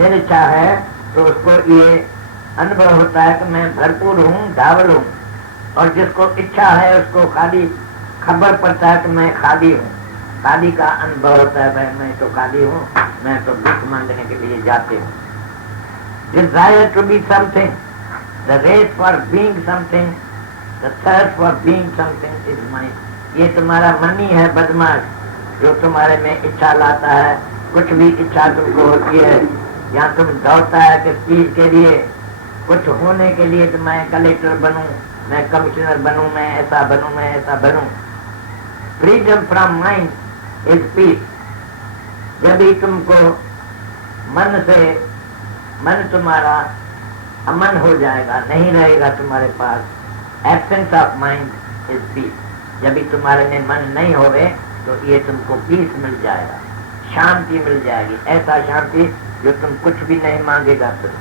निरिच्छा है तो उसको ये अनुभव होता है कि मैं भरपूर हूँ, धावल हूँ। और जिसको इच्छा है उसको खाली खबर पड़ता है कि मैं खाली हूँ। खाली का अनुभव होता है, भाई मैं तो खाली हूँ, मैं तो भीख मांगने के लिए जाते हूँ। Desire to be something, the race for being something, the thirst for being something is mine. ये तुम्हारा मन ही है बदमाश, जो तुम्हारे में इच्छा लाता है। कुछ भी इच्छा तुमको होती है, यहाँ तुम दौड़ता है किस चीज के लिए, कुछ होने के लिए, तो मैं कलेक्टर बनूं, मैं कमिश्नर बनूं, मैं ऐसा बनूं, मैं ऐसा बनूं। Freedom from mind is peace. जब भी तुमको मन तुम्हारा अमन हो जाएगा, नहीं रहेगा तुम्हारे पास, absence of mind is peace. जब भी तुम्हारे में मन नहीं होवे तो ये तुमको पीस मिल जाएगा, शांति मिल जाएगी। ऐसा शांति जो तुम कुछ भी नहीं मांगेगा। फिर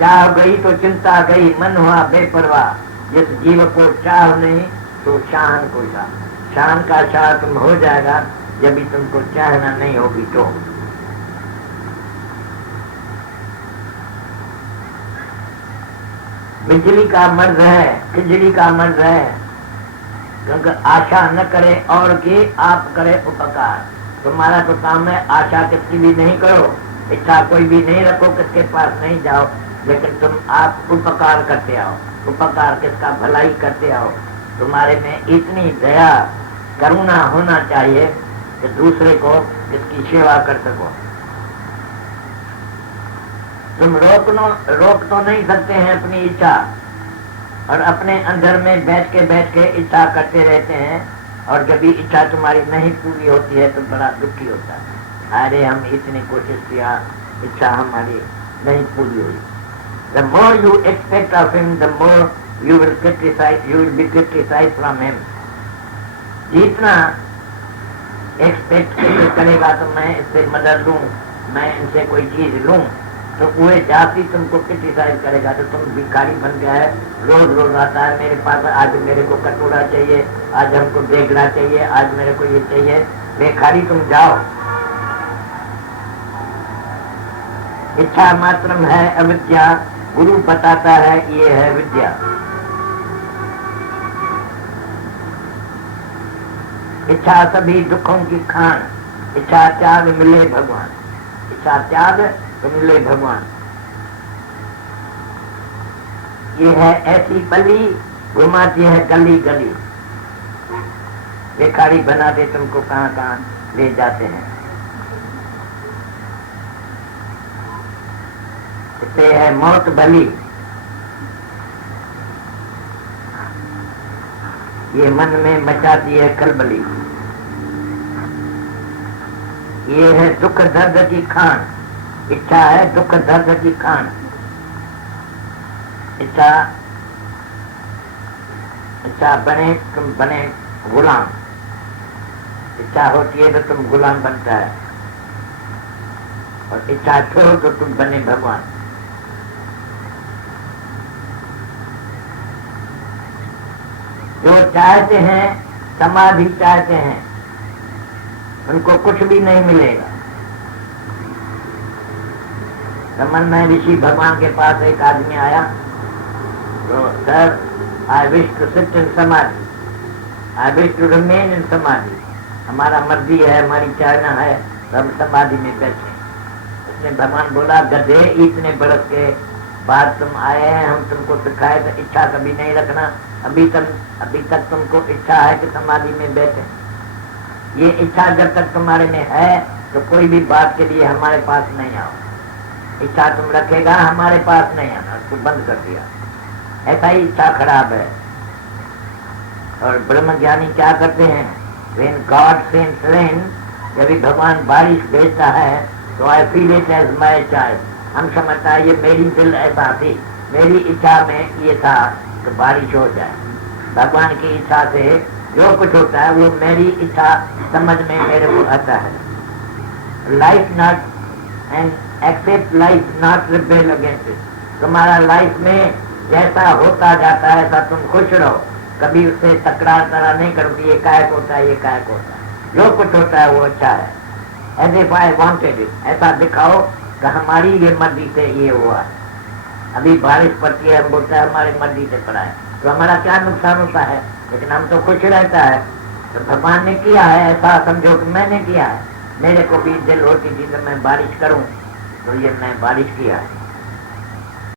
चाह गई तो चिंता गई, मन हुआ बेपरवाह। जिस जीव को चाह नहीं तो शान को चाह। शान का शाह तुम हो जाएगा जब भी तुमको चाहना नहीं होगी तो। बिजली का मर्ज है, खिचड़ी का मर्ज है, क्योंकि आशा न करे और की आप करे उपकार। तुम्हारा तो काम है आशा किसकी भी नहीं करो, इच्छा कोई भी नहीं रखो, किसके पास नहीं जाओ, लेकिन तुम आप उपकार करते आओ। उपकार किसका, भलाई करते आओ। तुम्हारे में इतनी दया करुणा होना चाहिए कि दूसरे को किसकी सेवा कर सको। तुम रोक तो नहीं सकते हैं अपनी इच्छा, और अपने अंदर में बैठ के इच्छा करते रहते हैं। और जब भी इच्छा तुम्हारी नहीं पूरी होती है तो बड़ा दुखी होता है, अरे हम इतनी कोशिश किया, इच्छा हमारी नहीं पूरी हुई। The more you expect of him, the more you will be criticized from him. जितना एक्सपेक्ट करेगा तो मैं इससे मदद लूं, मैं इनसे कोई चीज लूं, तो वो जाति तुमको क्रिटिसाइज करेगा। तो तुम भिखारी बन गया है, रोज आता है मेरे पास, आज मेरे को कटोरा चाहिए, आज हमको देगड़ा चाहिए, आज मेरे को ये चाहिए। भिखारी तुम जाओ। इच्छा मात्रम है अविद्या, गुरु बताता है ये है विद्या। इच्छा सभी दुखों की खान, इच्छा त्याग मिले भगवान। इच्छा त्याग तो मिले भगवान। ये है ऐसी बली, घुमाती है गली गली। भिखारी बना दे तुमको, कहां कहां ले जाते हैं। इससे है मौत भली। ये मन में मचाती है खलबली। ये है दुख दर्द की खान। इच्छा है दुख दर्द की खान। इच्छा बने तुम बने गुलाम। इच्छा होती है तो तुम गुलाम बनता है, और इच्छा छोड़ो तो तुम बने भगवान। जो चाहते हैं समाधि चाहते हैं, उनको कुछ भी नहीं मिलेगा। रमन में ऋषि भगवान के पास एक आदमी आया, तो sir I wish to sit in samadhi, I wish to remain in samadhi. हमारा मर्जी है, हमारी चाहना है, तो हम समाधि में बैठे। उसने भगवान बोला, गधे इतने बरस के बाद तुम आए हैं, हम तुमको सिखाए तो इच्छा कभी नहीं रखना। अभी तक तुमको इच्छा है कि समाधि में बैठे। ये इच्छा जब तक तुम्हारे में है तो कोई भी बात के लिए हमारे पास नहीं आओ। इच्छा तुम रखेगा, हमारे पास नहीं आना, उसको बंद कर दिया। ऐसा ही इच्छा खराब है। और ब्रह्म ज्ञानी क्या करते हैं, when God sends rain, जब भी भगवान बारिश भेजता है तो I feel it as my choice। हम समझता है ये मेरी दिल ऐसा थी, मेरी इच्छा में ये था तो बारिश हो जाए। भगवान की इच्छा से जो कुछ होता है वो मेरी इच्छा समझ में मेरे को आता है। Life not and accept life not rebel against it. तुम्हारा लाइफ में जैसा होता जाता है ऐसा तुम खुश रहो, कभी उससे तकरार नहीं करो कि ये कायक होता है, ये कायक होता है। जो कुछ होता है वो अच्छा है। As if I wanted it, ऐसा दिखाओ कि हमारी ये मर्जी से ये हुआ। अभी बारिश पड़ती है, हम बोलते हैं हमारी मर्जी से पड़ा है, तो हमारा क्या नुकसान होता है? लेकिन हम तो खुश रहता है। तो भगवान ने किया है, ऐसा समझो कि मैंने किया है। मेरे को भी दिल होती थी कि मैं बारिश करूं, तो ये मैं बारिश किया है।